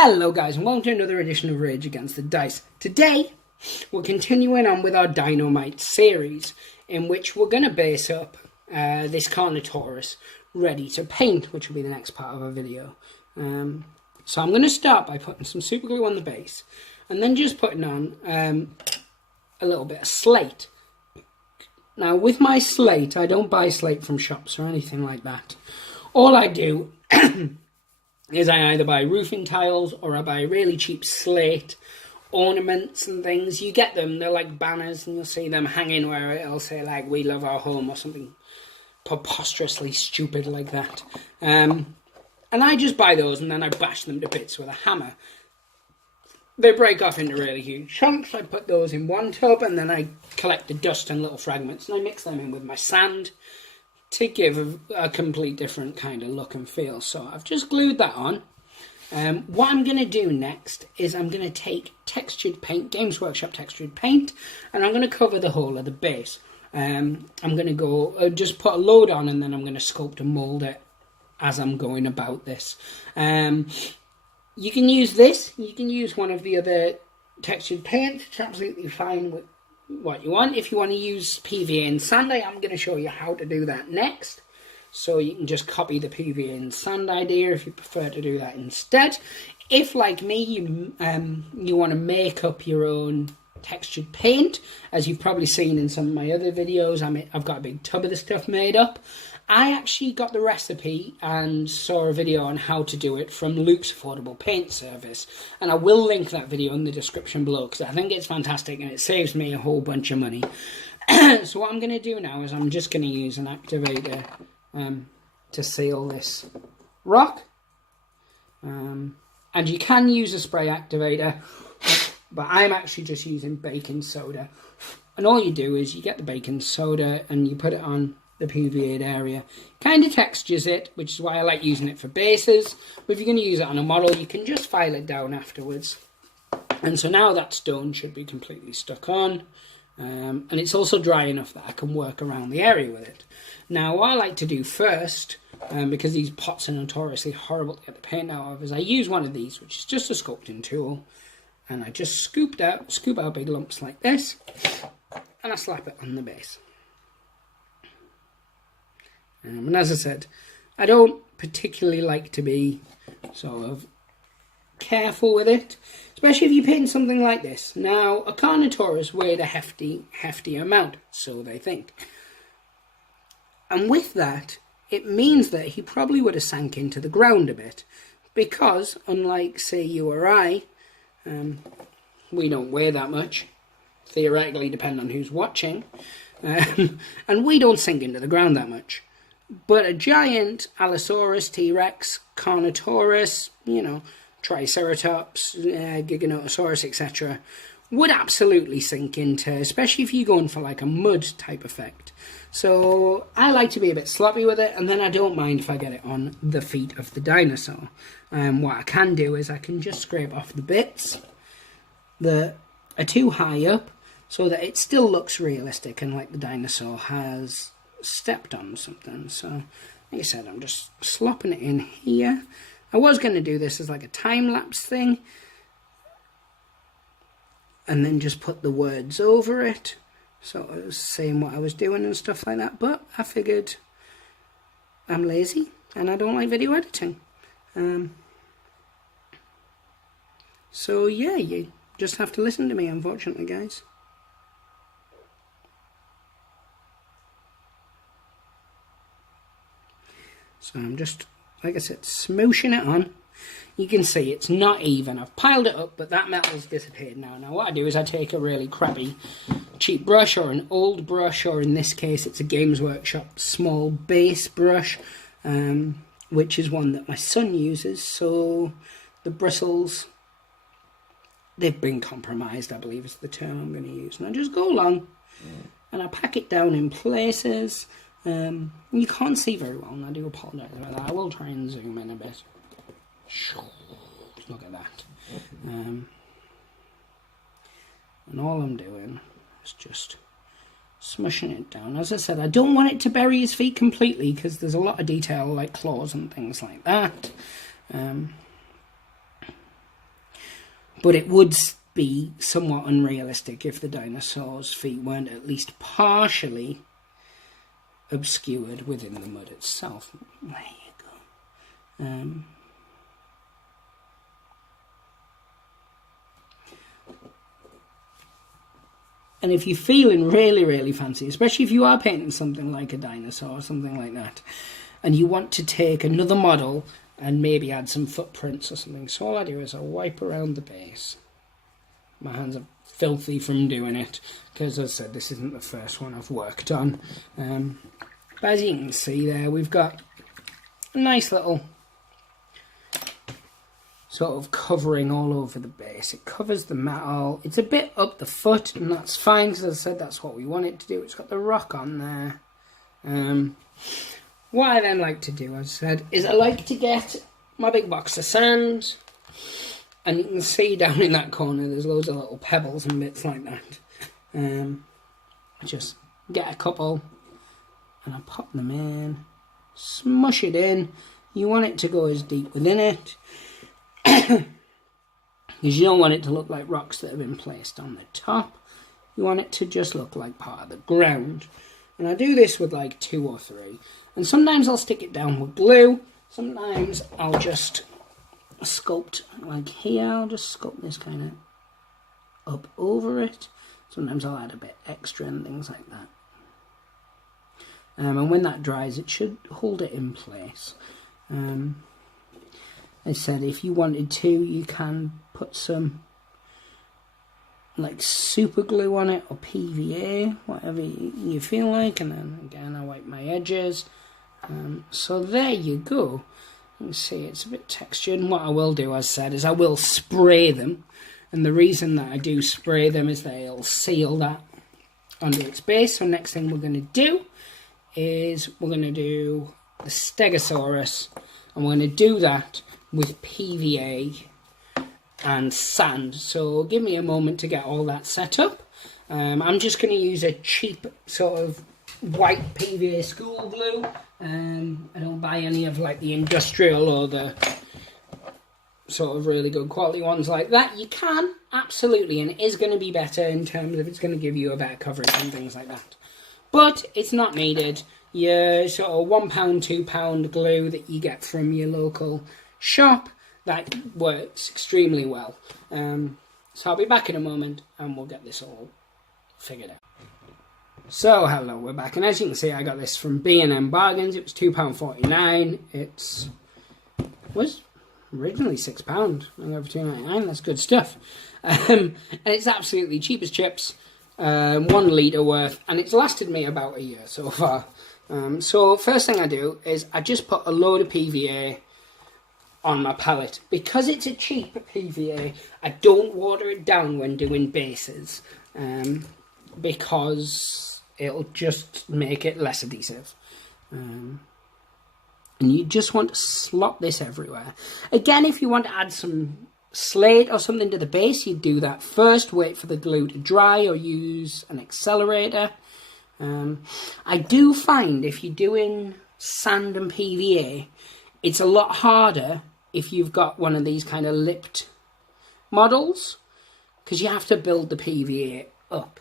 Hello guys and welcome to another edition of Rage Against the Dice. Today we're continuing on with our Dynamite series in which we're going to base up this Carnotaurus ready to paint, which will be the next part of our video. So I'm going to start by putting some super glue on the base and then just putting on a little bit of slate. Now with my slate, I don't buy slate from shops or anything like that. All I do is I either buy roofing tiles or I buy really cheap slate ornaments and things. You get them, they're like banners and you'll see them hanging where it'll say like "We love our home" or something preposterously stupid like that. And I just buy those and then I bash them to bits with a hammer. They break off into really huge chunks. I put those in one tub and then I collect the dust and little fragments and I mix them in with my sand to give a complete different kind of look and feel. So I've just glued that on. What I'm going to do next is I'm going to take textured paint, Games Workshop textured paint, and I'm going to cover the whole of the base. I'm going to go, just put a load on and then I'm going to sculpt and mould it as I'm going about this. You can use this, you can use one of the other textured paints, it's absolutely fine with what you want. If you want to use PVA and sand, I am going to show you how to do that next. So you can just copy the PVA and sand idea if you prefer to do that instead. If, like me, you want to make up your own textured paint, as you've probably seen in some of my other videos, I've got a big tub of the stuff made up. I actually got the recipe and saw a video on how to do it from Luke's Affordable Paint Service. And I will link that video in the description below because I think it's fantastic and it saves me a whole bunch of money. So what I'm going to do now is I'm just going to use an activator to seal this rock. And you can use a spray activator, but I'm actually just using baking soda. And all you do is you get the baking soda and you put it on the PVA'd area. Kind of textures it, which is why I like using it for bases. But if you're going to use it on a model, you can just file it down afterwards. And so now that stone should be completely stuck on. And it's also dry enough that I can work around the area with it. Now what I like to do first, because these pots are notoriously horrible to get the paint out of, is I use one of these, which is just a sculpting tool. And I just scoop out big lumps like this. And I slap it on the base. And as I said, I don't particularly like to be sort of careful with it, especially if you paint something like this. Now, a Carnotaurus weighed a hefty amount, so they think. And with that, it means that he probably would have sank into the ground a bit, because unlike, say, you or I, we don't weigh that much, theoretically, depending on who's watching, and we don't sink into the ground that much. But a giant Allosaurus, T-Rex, Carnotaurus, Triceratops, Giganotosaurus, etc. would absolutely sink into, especially if you're going for like a mud type effect. So I like to be a bit sloppy with it, and then I don't mind if I get it on the feet of the dinosaur. What I can do is I can just scrape off the bits that are too high up so that it still looks realistic and like the dinosaur has stepped on something. So like I said, I'm just slopping it in here. I was going to do this as like a time-lapse thing and then just put the words over it, so I was saying what I was doing and stuff like that, but I figured I'm lazy and I don't like video editing. So yeah, you just have to listen to me, unfortunately, guys. So I'm just, like I said, smooshing it on. You can see it's not even. I've piled it up, but that metal's disappeared now. Now what I do is I take a really crappy cheap brush or an old brush, or in this case it's a Games Workshop small base brush, which is one that my son uses. So the bristles, they've been compromised, I believe is the term I'm going to use. And I just go along and I pack it down in places. You can't see very well, and I do apologise about that. I will try and zoom in a bit. Look at that. And all I'm doing is just smushing it down. As I said, I don't want it to bury his feet completely because there's a lot of detail like claws and things like that. But it would be somewhat unrealistic if the dinosaur's feet weren't at least partially obscured within the mud itself. There you go. And if you're feeling really, really fancy, especially if you are painting something like a dinosaur or something like that, and you want to take another model and maybe add some footprints or something, so all I do is I wipe around the base. My hands are filthy from doing it, because as I said, this isn't the first one I've worked on. But as you can see there, we've got a nice little sort of covering all over the base. It covers the metal. It's a bit up the foot, and that's fine, because as I said, that's what we want it to do. It's got the rock on there. What I then like to do, as I said, is I like to get my big box of sand, and you can see down in that corner there's loads of little pebbles and bits like that. Just get a couple, and I pop them in, smush it in. You want it to go as deep within it, because you don't want it to look like rocks that have been placed on the top. You want it to just look like part of the ground. And I do this with like 2 or 3. And sometimes I'll stick it down with glue. Sometimes I'll just sculpt, like here, I'll just sculpt this kind of up over it. Sometimes I'll add a bit extra and things like that. And when that dries, it should hold it in place. I said if you wanted to, you can put some like super glue on it or PVA, whatever you feel like, and then again I wipe my edges. So there you go. You can see it's a bit textured, and what I will do, as I said, is I will spray them, and the reason that I do spray them is they'll seal that onto its base. So next thing we're going to do is we're going to do the Stegosaurus, and we're going to do that with PVA and sand. So give me a moment to get all that set up. I'm just going to use a cheap sort of white PVA school glue. I don't buy any of like the industrial or the sort of really good quality ones like that. You can, absolutely, and it is going to be better in terms of it's going to give you a better coverage and things like that. But it's not needed. Your sort of £1, £2 glue that you get from your local shop, that works extremely well. So I'll be back in a moment and we'll get this all figured out. So hello, we're back, and as you can see, I got this from B&M Bargains. It was £2.49. It was originally £6. I got it for £2.99. That's good stuff. And it's absolutely cheap as chips. 1 litre worth, and it's lasted me about a year so far. So first thing I do is I just put a load of PVA on my palette. Because it's a cheap PVA, I don't water it down when doing bases, because it'll just make it less adhesive. And you just want to slop this everywhere. Again, if you want to add some slate or something to the base, you do that first, wait for the glue to dry or use an accelerator. I do find if you're doing sand and PVA, it's a lot harder if you've got one of these kind of lipped models, because you have to build the PVA up,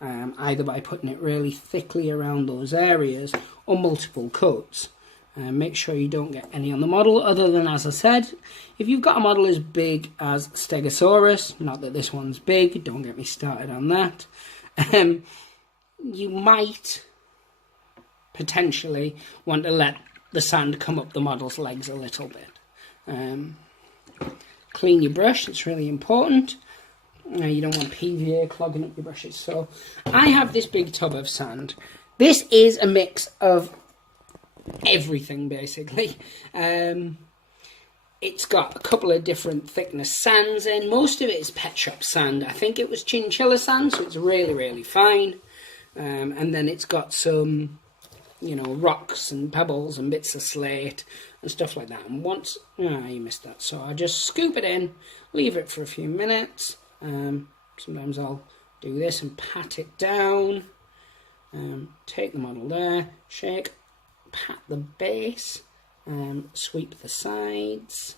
either by putting it really thickly around those areas or multiple coats. Make sure you don't get any on the model, other than, as I said, if you've got a model as big as Stegosaurus, not that this one's big, don't get me started on that, you might potentially want to let the sand come up the model's legs a little bit. Clean your brush, it's really important. You don't want PVA clogging up your brushes. So I have this big tub of sand. This is a mix of everything, basically. It's got a couple of different thickness sands in. Most of it is pet shop sand. I think it was chinchilla sand, so it's really, really fine. And then it's got some, rocks and pebbles and bits of slate and stuff like that. And once, you missed that. So I just scoop it in, leave it for a few minutes. Sometimes I'll do this and pat it down. Take the model there, shake, pat the base, sweep the sides.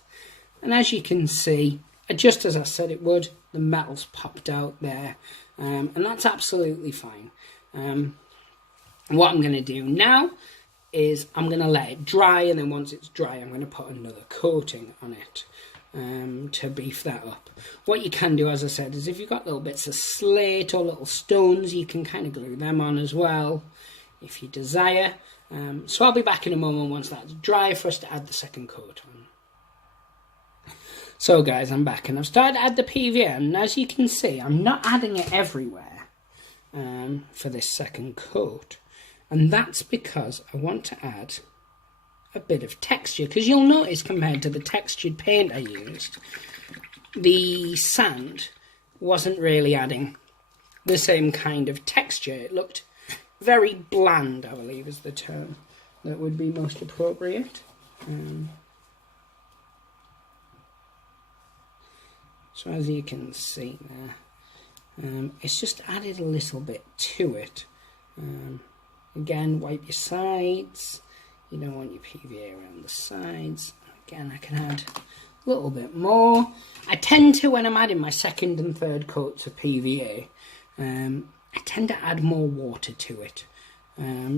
And as you can see, just as I said it would, the metal's popped out there, and that's absolutely fine. What I'm going to do now is I'm going to let it dry, and then once it's dry I'm going to put another coating on it to beef that up. What you can do, as I said, is if you've got little bits of slate or little stones, you can kind of glue them on as well if you desire. So I'll be back in a moment once that's dry for us to add the second coat on. So guys, I'm back and I've started to add the PVA, and as you can see I'm not adding it everywhere for this second coat, and that's because I want to add a bit of texture, because you'll notice compared to the textured paint I used, the sand wasn't really adding the same kind of texture. It looked very bland, I believe is the term that would be most appropriate. So as you can see there, it's just added a little bit to it. Again, wipe your sides. You don't want your PVA around the sides. Again, I can add a little bit more. I tend to, when I'm adding my second and third coats of PVA, I tend to add more water to it.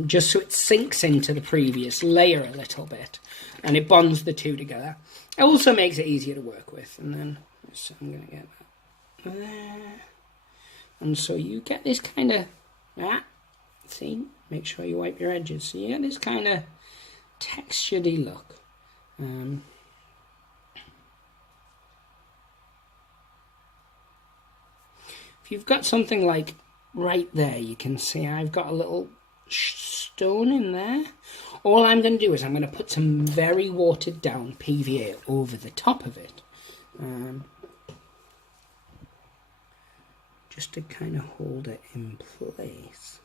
Just so it sinks into the previous layer a little bit. And it bonds the two together. It also makes it easier to work with. And then, so I'm going to get that there. And so you get this kind of, see, make sure you wipe your edges. So you get this kind of textured-y look. If you've got something like right there, you can see I've got a little stone in there. All I'm going to do is I'm going to put some very watered down PVA over the top of it. Just to kind of hold it in place.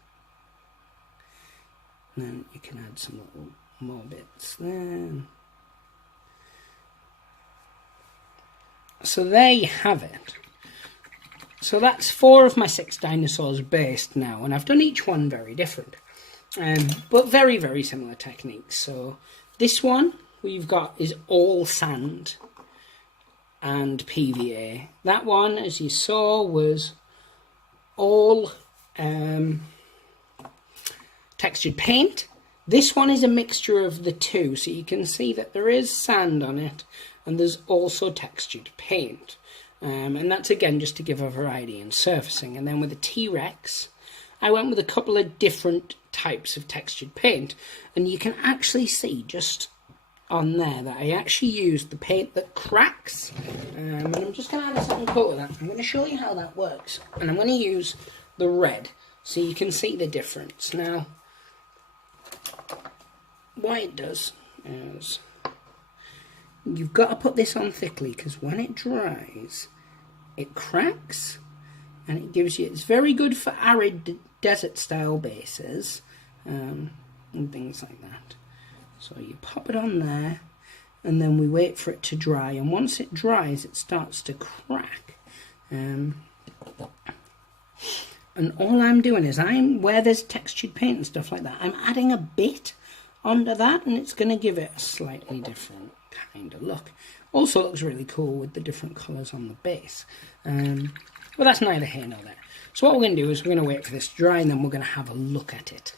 And then you can add some little more bits there. So there you have it. So that's 4 of my 6 dinosaurs based now, and I've done each one very different, but very, very similar techniques. So this one we've got is all sand and PVA. That one, as you saw, was all textured paint. This one is a mixture of the two, so you can see that there is sand on it and there's also textured paint. And that's again just to give a variety in surfacing. And then with the T-Rex, I went with a couple of different types of textured paint, and you can actually see just on there that I actually used the paint that cracks, and I'm just going to add a second coat of that. I'm going to show you how that works, and I'm going to use the red so you can see the difference. Now, what it does is you've got to put this on thickly, because when it dries it cracks, and it gives you, it's very good for arid desert style bases and things like that. So you pop it on there, and then we wait for it to dry, and once it dries it starts to crack. And all I'm doing is, where there's textured paint and stuff like that, I'm adding a bit under that, and it's going to give it a slightly different kind of look. Also looks really cool with the different colours on the base. But that's neither here nor there. So what we're going to do is we're going to wait for this to dry, and then we're going to have a look at it.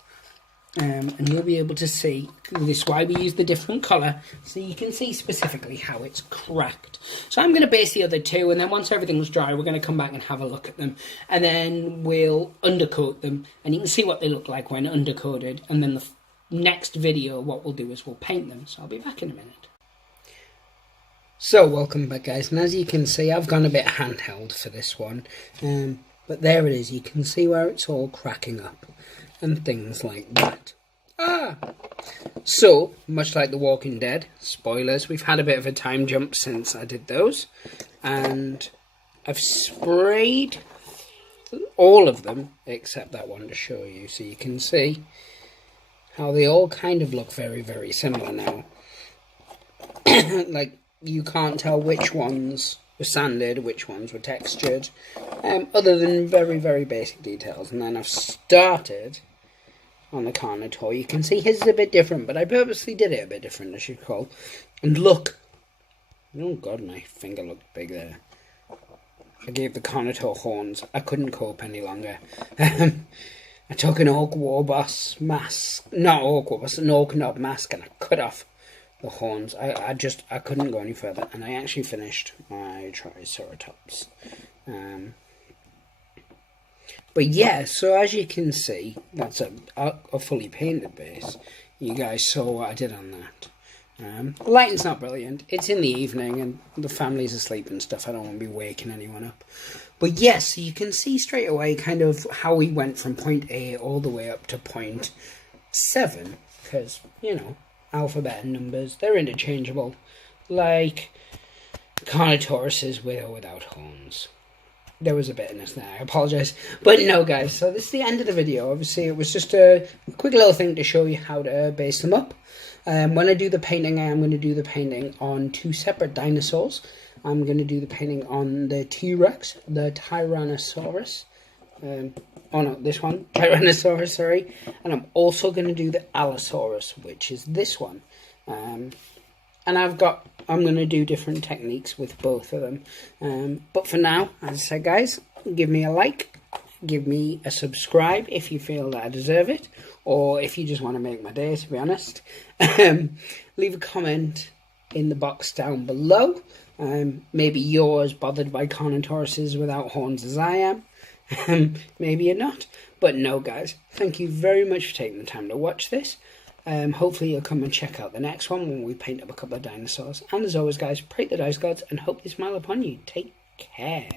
And you'll be able to see, this is why we use the different colour, so you can see specifically how it's cracked. So I'm going to base the other two, and then once everything's dry we're going to come back and have a look at them, and then we'll undercoat them, and you can see what they look like when undercoated, and then the next video what we'll do is we'll paint them. So I'll be back in a minute. So welcome back guys, and as you can see I've gone a bit handheld for this one, but there it is. You can see where it's all cracking up and things like that. So much like The Walking Dead, spoilers, we've had a bit of a time jump since I did those, and I've sprayed all of them except that one to show you, so you can see how they all kind of look very, very similar now. Like, you can't tell which ones were sanded, which ones were textured, other than very, very basic details. And then I've started on the Carnotaur. You can see his is a bit different, but I purposely did it a bit different, as you call. And look, oh god, my finger looked big there. I gave the Carnotaur horns. I couldn't cope any longer. I took an Orc Warboss mask, not Orc Warboss, an Orc Knob mask, and I cut off the horns. I couldn't go any further, and I actually finished my Triceratops. But yeah, so as you can see, that's a fully painted base. You guys saw what I did on that. The lighting's not brilliant. It's in the evening and the family's asleep and stuff. I don't want to be waking anyone up. But yes, you can see straight away kind of how we went from point A all the way up to point 7. Because, you know, alphabet and numbers, they're interchangeable. Like Carnotaurus with or without horns. There was a bitterness there, I apologise. But no, guys, so this is the end of the video. Obviously, it was just a quick little thing to show you how to base them up. When I do the painting, I am going to do the painting on 2 separate dinosaurs. I'm going to do the painting on the T-Rex, the Tyrannosaurus. Oh no, this one, Tyrannosaurus, sorry. And I'm also going to do the Allosaurus, which is this one. And I'm going to do different techniques with both of them. But for now, as I said, guys, give me a like, give me a subscribe if you feel that I deserve it, or if you just want to make my day, to be honest. Leave a comment in the box down below. Maybe you're as bothered by Carnotauruses without horns as I am. Maybe you're not. But no, guys, thank you very much for taking the time to watch this. Hopefully you'll come and check out the next one when we paint up a couple of dinosaurs. And as always, guys, pray the dice gods and hope they smile upon you. Take care.